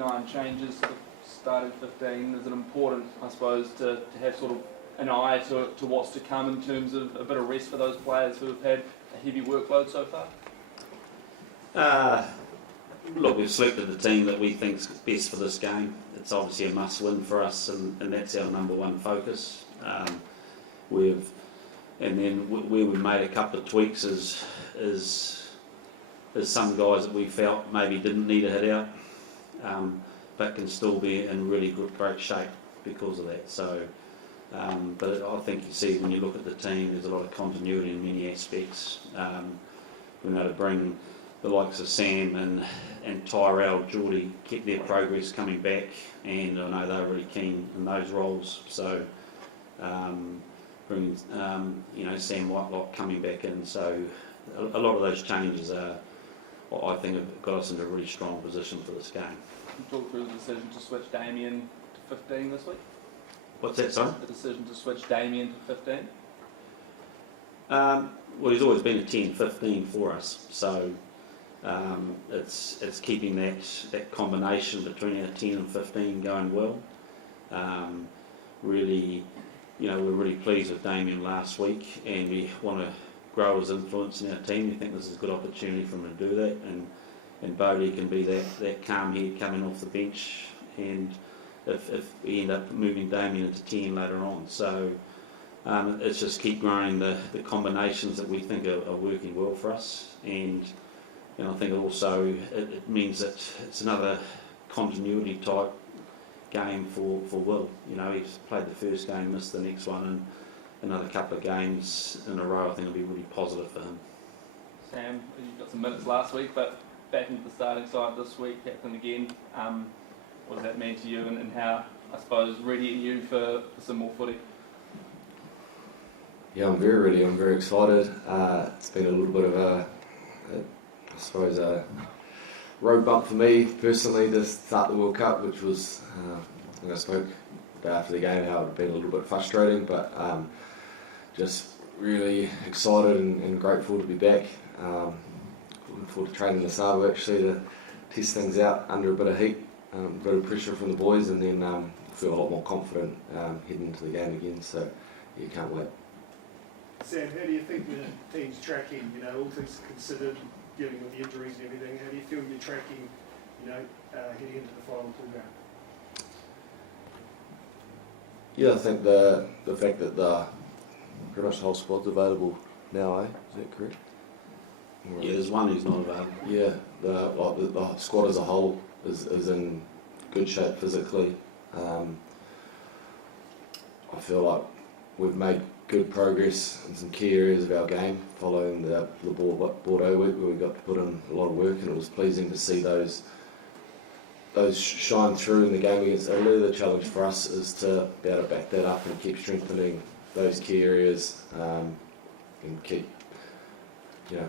9 changes to the starting 15. Is it important, I suppose, to have sort of an eye to what's to come in terms of a bit of rest for those players who have had a heavy workload so far? Look, we've selected the team that we think is best for this game. It's obviously a must-win for us, and that's our number one focus. And then where we made a couple of tweaks is some guys that we felt maybe didn't need a hit out, but can still be in really great shape because of that. So, but I think you see when you look at the team, there's a lot of continuity in many aspects. We know to bring the likes of Sam and Tyrell, Geordie, keep their progress coming back, and I know they're really keen in those roles. So, bringing Sam Whitelock coming back in. So, a lot of those changes are, I think, have got us in a really strong position for this game. Talk through the decision to switch Damien to 15 this week. What's that, sorry? The decision to switch Damien to 15. Well, he's always been a 10-15 for us, so it's keeping that combination between our 10 and 15 going well. Really, we're really pleased with Damien last week, and we want to grow his influence in our team. We think this is a good opportunity for him to do that, and Bodie can be that calm head coming off the bench, and if we end up moving Damien into 10 later on. So it's just keep growing the combinations that we think are working well for us, and I think also it means that it's another continuity type game for Will. He's played the first game, missed the next one, and another couple of games in a row I think will be really positive for him. Sam, you got some minutes last week, but back into the starting side this week, captain again. What does that mean to you, and how, I suppose, ready are you for some more footy? Yeah, I'm very ready. I'm very excited. It's been a little bit of a road bump for me personally to start the World Cup, which was, I spoke about after the game how it had been a little bit frustrating, but just really excited and grateful to be back. Looking forward to training the Sabo actually to test things out under a bit of heat, a bit of pressure from the boys, and then feel a lot more confident heading into the game again, so yeah, can't wait. Sam, how do you think the team's tracking, all things considered, dealing with the injuries and everything? How do you feel you're tracking, heading into the final pool game? Yeah, I think the fact that pretty much the whole squad's available now, Is that correct? Yeah, there's one who's not available. Yeah, the squad as a whole is in good shape physically. I feel like we've made good progress in some key areas of our game following the Bordeaux week, where we got to put in a lot of work, and it was pleasing to see those shine through in the game against Italy. The challenge for us is to be able to back that up and keep strengthening those key areas, and keep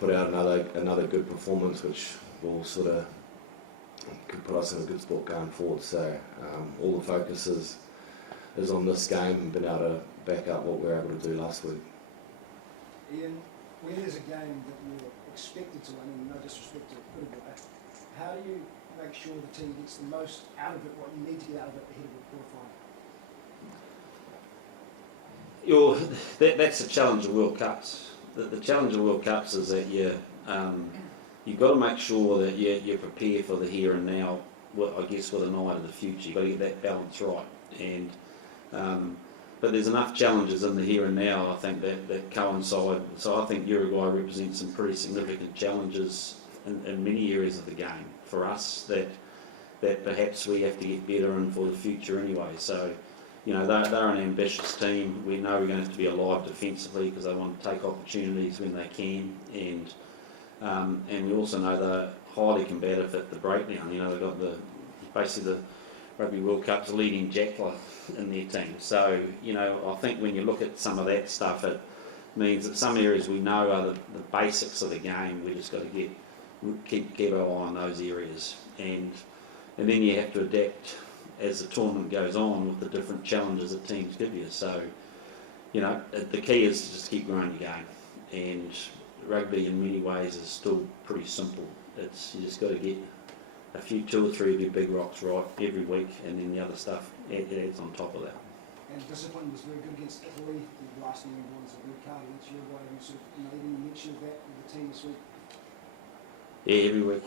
put out another good performance, which will sort of could put us in a good spot going forward. So all the focus is on this game and been able to back up what we were able to do last week. Ian, when there's a game that you're expected to win, and no disrespect to Uruguay, how do you make sure the team gets the most out of it, what you need to get out of it ahead of the quarterfinal? That's the challenge of World Cups. The challenge of World Cups is that you've got to make sure that you prepare for the here and now, I guess with an eye to the future. You've got to get that balance right. And but there's enough challenges in the here and now, I think, that coincide. So I think Uruguay represents some pretty significant challenges in many areas of the game for us that perhaps we have to get better in for the future anyway. So, they're an ambitious team. We know we're going to have to be alive defensively because they want to take opportunities when they can, and we also know they're highly combative at the breakdown. They've got basically the Rugby World Cup's leading jackler in their team. So, I think when you look at some of that stuff, it means that some areas we know are the basics of the game. We just got to keep our eye on those areas, and then you have to adapt as the tournament goes on with the different challenges that teams give you. So, the key is to just keep growing your game, and rugby in many ways is still pretty simple. You just got to get two or three of your big rocks right every week, and then the other stuff it adds on top of that. And discipline was very good against Italy. The last New England was a red card against Uruguay. And sort of, any mention of that with the team this week? Yeah, every week.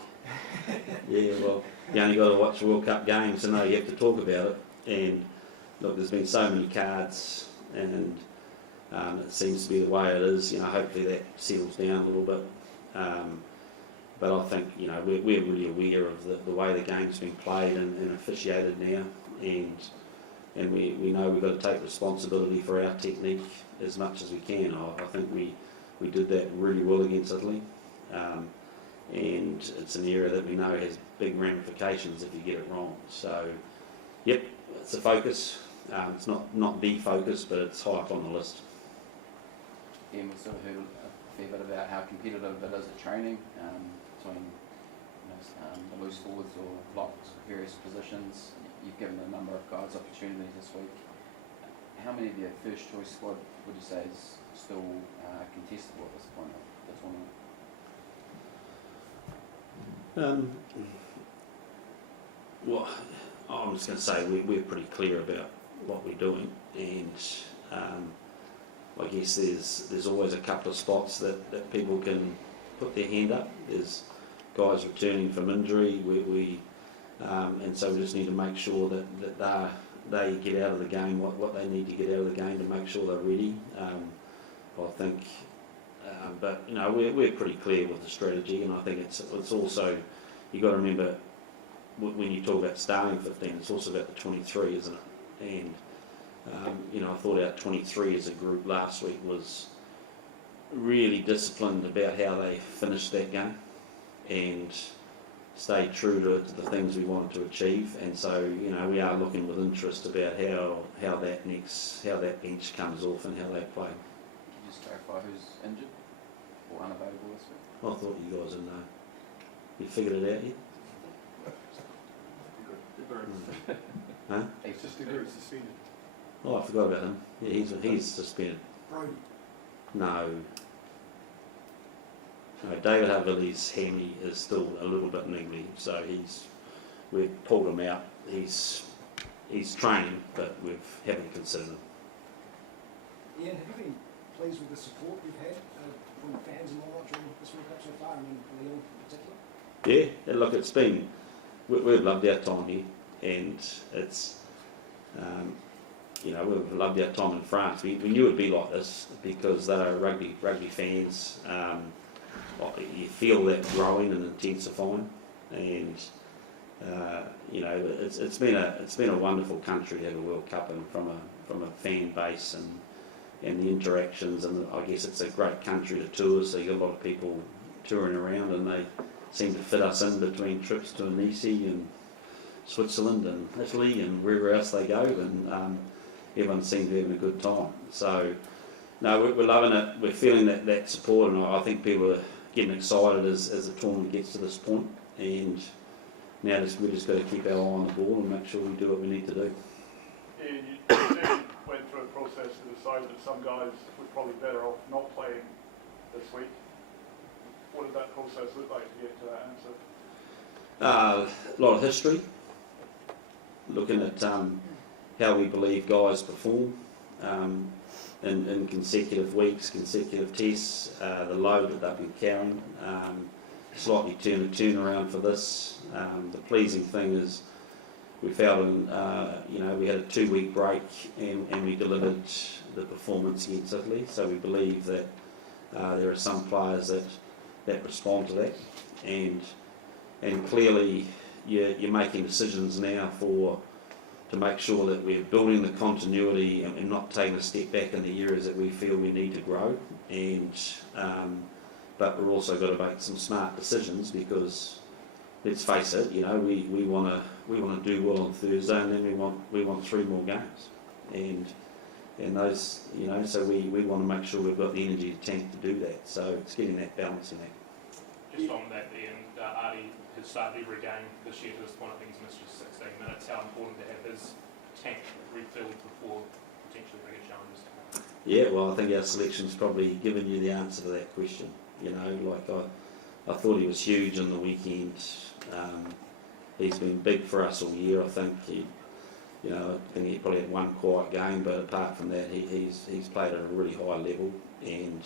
Yeah, well, you only got to watch World Cup games to know you have to talk about it. And look, there's been so many cards, and it seems to be the way it is. Hopefully that settles down a little bit. But I think we're really aware of the way the game's been played and officiated now, and we know we've got to take responsibility for our technique as much as we can. I think we did that really well against Italy, and it's an area that we know has big ramifications if you get it wrong. So, yep, it's a focus. It's not the focus, but it's high up on the list. Yeah, we've sort of heard a fair bit about how competitive it is at training between the loose forwards or locks, various positions. You've given a number of guys opportunities this week. How many of your first choice squad would you say is still contestable at this point of the tournament? Well, I'm just going to say we're pretty clear about what we're doing, and I guess there's always a couple of spots that people can put their hand up. There's guys returning from injury, and so we just need to make sure that they get out of the game what they need to get out of the game to make sure they're ready. I think, but we're pretty clear with the strategy, and I think it's also, you've got to remember when you talk about starting 15, it's also about the 23, isn't it? And I thought our 23 as a group last week was really disciplined about how they finished that game and stayed true to the things we wanted to achieve. And so we are looking with interest about how that bench comes off and how they play. Can you just clarify who's injured or unavailable this week? I thought you guys would know. You figured it out yet? Huh? It's just a group suspended. Oh, I forgot about him. Yeah, he's suspended. Brody. No, David Havili's hammy is still a little bit niggly, so we've pulled him out. He's training, but we haven't considered him. Ian, have you been pleased with the support you've had from fans and all during this World Cup so far? I mean, Leon in particular? Yeah, look, it's been, we've loved our time here, and it's, we've loved our time in France. We knew it'd be like this because they're rugby fans. You feel that growing and intensifying, and it's been a wonderful country to have a World Cup in from a fan base and the interactions, and I guess it's a great country to tour. So you got a lot of people touring around, and they seem to fit us in between trips to Nice and Switzerland and Italy and wherever else they go, and everyone seems to be having a good time. So no, we're loving it. We're feeling that support, and I think people are getting excited as the tournament gets to this point, and now we just got to keep our eye on the ball and make sure we do what we need to do. Yeah, you went through a process to decide that some guys were probably better off not playing this week. What did that process look like to get to that answer? A lot of history, looking at how we believe guys perform in consecutive weeks, consecutive tests, the load that they've been carrying, slightly turn around for this. The pleasing thing is we felt we had a 2-week break and we delivered the performance against Italy, so we believe that there are some players that respond to that, and clearly you're making decisions now to make sure that we're building the continuity and not taking a step back in the areas that we feel we need to grow, and but we're also got to make some smart decisions, because let's face it, we want to do well on Thursday, and then we want 3 more games, and those, so we want to make sure we've got the energy tank to do that. So it's getting that balance in that. Just on that end, Artie has started every game this year to this point. I think he's missed just 16 minutes. How important to have his tank refilled before potentially bigger challenges to come? Yeah, well, I think our selection's probably given you the answer to that question. I thought he was huge on the weekend. he's been big for us all year. I think he probably had one quiet game, but apart from that, he's played at a really high level, and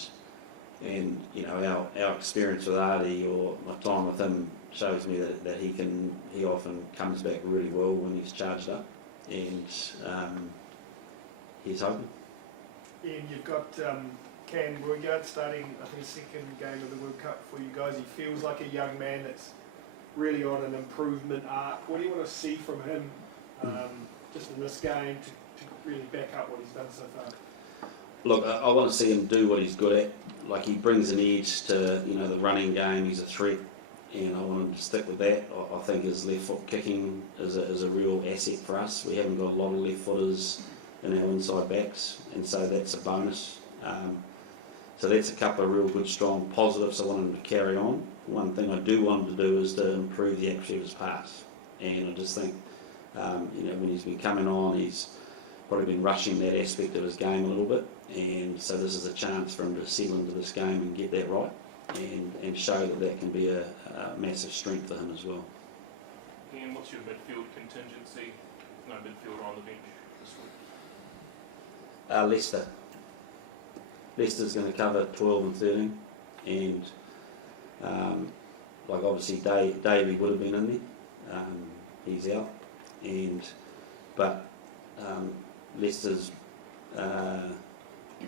our experience with Artie or my time with him shows me that he often comes back really well when he's charged up, and he's hoping. Ian, you've got Cam Woodgard starting, I think, second game of the World Cup for you guys. He feels like a young man that's really on an improvement arc. What do you want to see from him just in this game to really back up what he's done so far? Look, I want to see him do what he's good at. Like, he brings an edge to the running game. He's a threat, and I want him to stick with that. I think his left foot kicking is a real asset for us. We haven't got a lot of left footers in our inside backs, and so that's a bonus. So that's a couple of real good, strong positives I want him to carry on. One thing I do want him to do is to improve the accuracy of his pass, and I just think when he's been coming on, he's probably been rushing that aspect of his game a little bit, and so this is a chance for him to settle into this game and get that right, and show that can be a massive strength for him as well. Ian, what's your midfield contingency? No midfielder on the bench this week. Leicester. Leicester's going to cover 12 and 13, and obviously Davey would have been in there. He's out, but Leicester's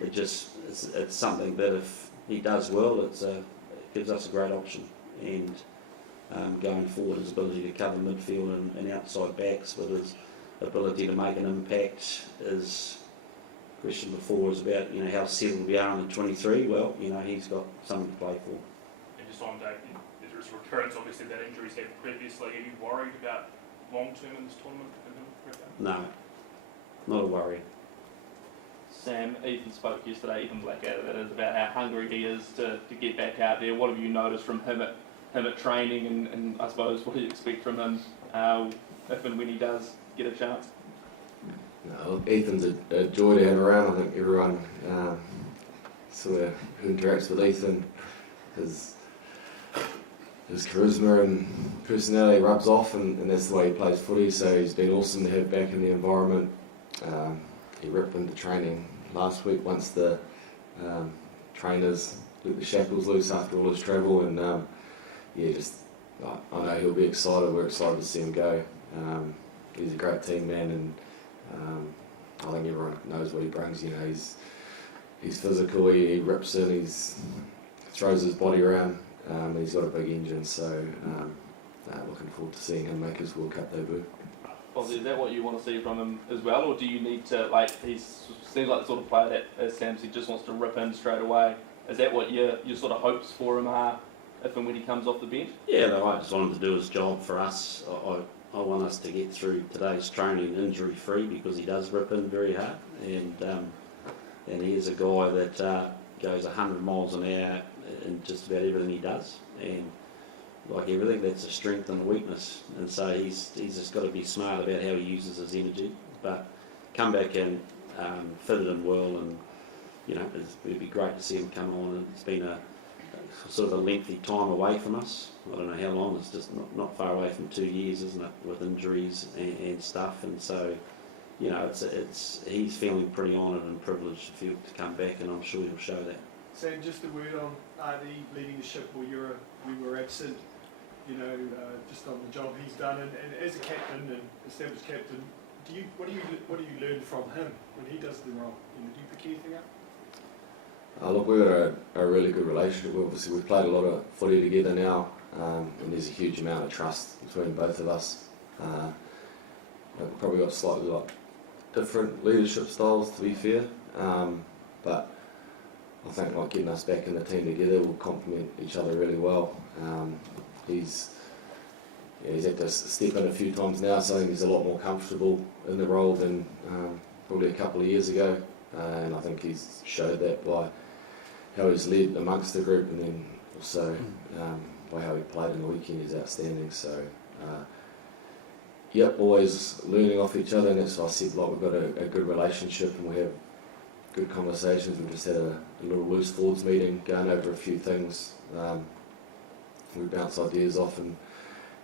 it's something that if he does well, it gives us a great option, and going forward, his ability to cover midfield and outside backs with his ability to make an impact is. Question before was about how settled we are in the 23. Well, he's got something to play for. And just on Dave, there's recurrence obviously that injuries had previously. Are you worried about long term in this tournament for him? No, not a worry. Sam, Ethan spoke yesterday, Ethan Blackadder, that is, about how hungry he is to get back out there. What have you noticed from him at training, and I suppose what do you expect from him if and when he does get a chance? No, Ethan's a joy to have around. I think everyone sort of who interacts with Ethan, his charisma and personality rubs off, and that's the way he plays footy, so he's been awesome to have back in the environment. He ripped into training last week once the trainers let the shackles loose after all his travel, and I know he'll be excited. We're excited to see him go. He's a great team man, and I think everyone knows what he brings. He's physical, he rips in, he throws his body around, he's got a big engine, so looking forward to seeing him make his World Cup debut. Well, is that what you want to see from him as well, or do you need to, he seems like the sort of player that, as Sam said, just wants to rip in straight away? Is that what your sort of hopes for him are, if and when he comes off the bench? Yeah, no, I just want him to do his job for us. I want us to get through today's training injury free, because he does rip in very hard, and he is a guy that goes 100 miles an hour in just about everything he does, and like everything, that's a strength and a weakness, and so he's just got to be smart about how he uses his energy, but come back and fit it in well, and it'd be great to see him come on. And it's been a sort of a lengthy time away from us. I don't know how long. It's just not far away from 2 years, isn't it, with injuries and stuff. And so, he's feeling pretty honoured and privileged to come back, and I'm sure he'll show that. Sam, just a word on Artie leading the ship while you were absent. Just on the job he's done, and as a captain and established captain, what do you learn from him when he does the role? Do you pick anything up? Look, we've got a really good relationship. Obviously, we've played a lot of footy together now, and there's a huge amount of trust between both of us. We've probably got slightly different leadership styles, to be fair, but I think getting us back in the team together will complement each other really well. He's had to step in a few times now, so I think he's a lot more comfortable in the role than probably a couple of years ago, and I think he's showed that by how he's led amongst the group, and then also by how he played in the weekend is outstanding. So always learning off each other, and that's why I said we've got a good relationship, and we have good conversations. We've just had a little loose forwards meeting, going over a few things. We bounce ideas off and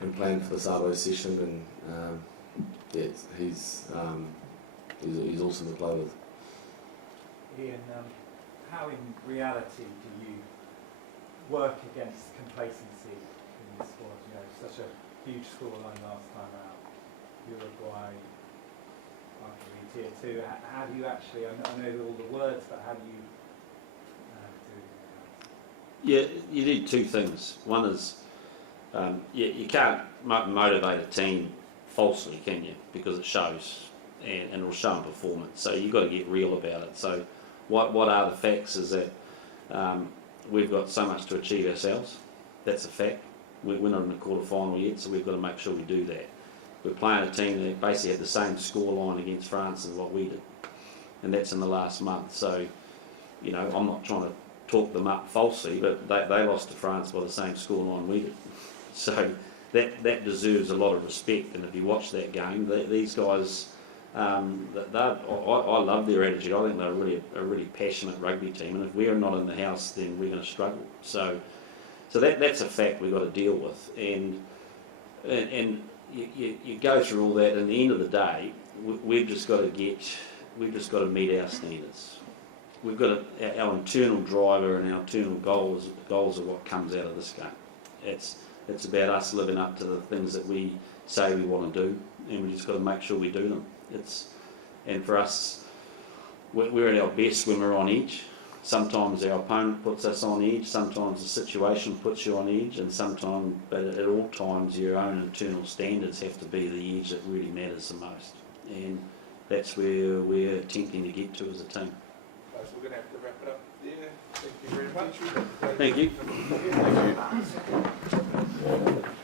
and planned for the Sabo session, and yeah, he's awesome to play with. Ian, how in reality do you work against complacency in the squad? You know, such a huge scoreline last time out, Uruguay, arguably tier 2. How do you actually, I know all the words, but how do you do Yeah, you do two things. One is you can't motivate a team falsely, can you? Because it shows, and it'll show in performance. So you've got to get real about it. So what are the facts is that we've got so much to achieve ourselves. That's a fact. We're not in the quarter final yet, so we've got to make sure we do that. We're playing a team that basically had the same scoreline against France as what we did, and that's in the last month. So, you know, I'm not trying to talk them up falsely, but they lost to France by the same scoreline we did. So that deserves a lot of respect. And if you watch that game, these guys, I love their attitude. I think they're a really passionate rugby team. And if we're not in the house, then we're going to struggle. So that's a fact we've got to deal with. And you go through all that. And at the end of the day, we've just got to meet our standards. We've got our internal driver and our internal goals are what comes out of this game. It's about us living up to the things that we say we want to do, and we just got to make sure we do them. And for us, we're at our best when we're on edge. Sometimes our opponent puts us on edge, sometimes the situation puts you on edge, and sometimes, but at all times, your own internal standards have to be the edge that really matters the most. And that's where we're attempting to get to as a team. So we're going to have to wrap it up there. Thank you very much. Thank you. Thank you.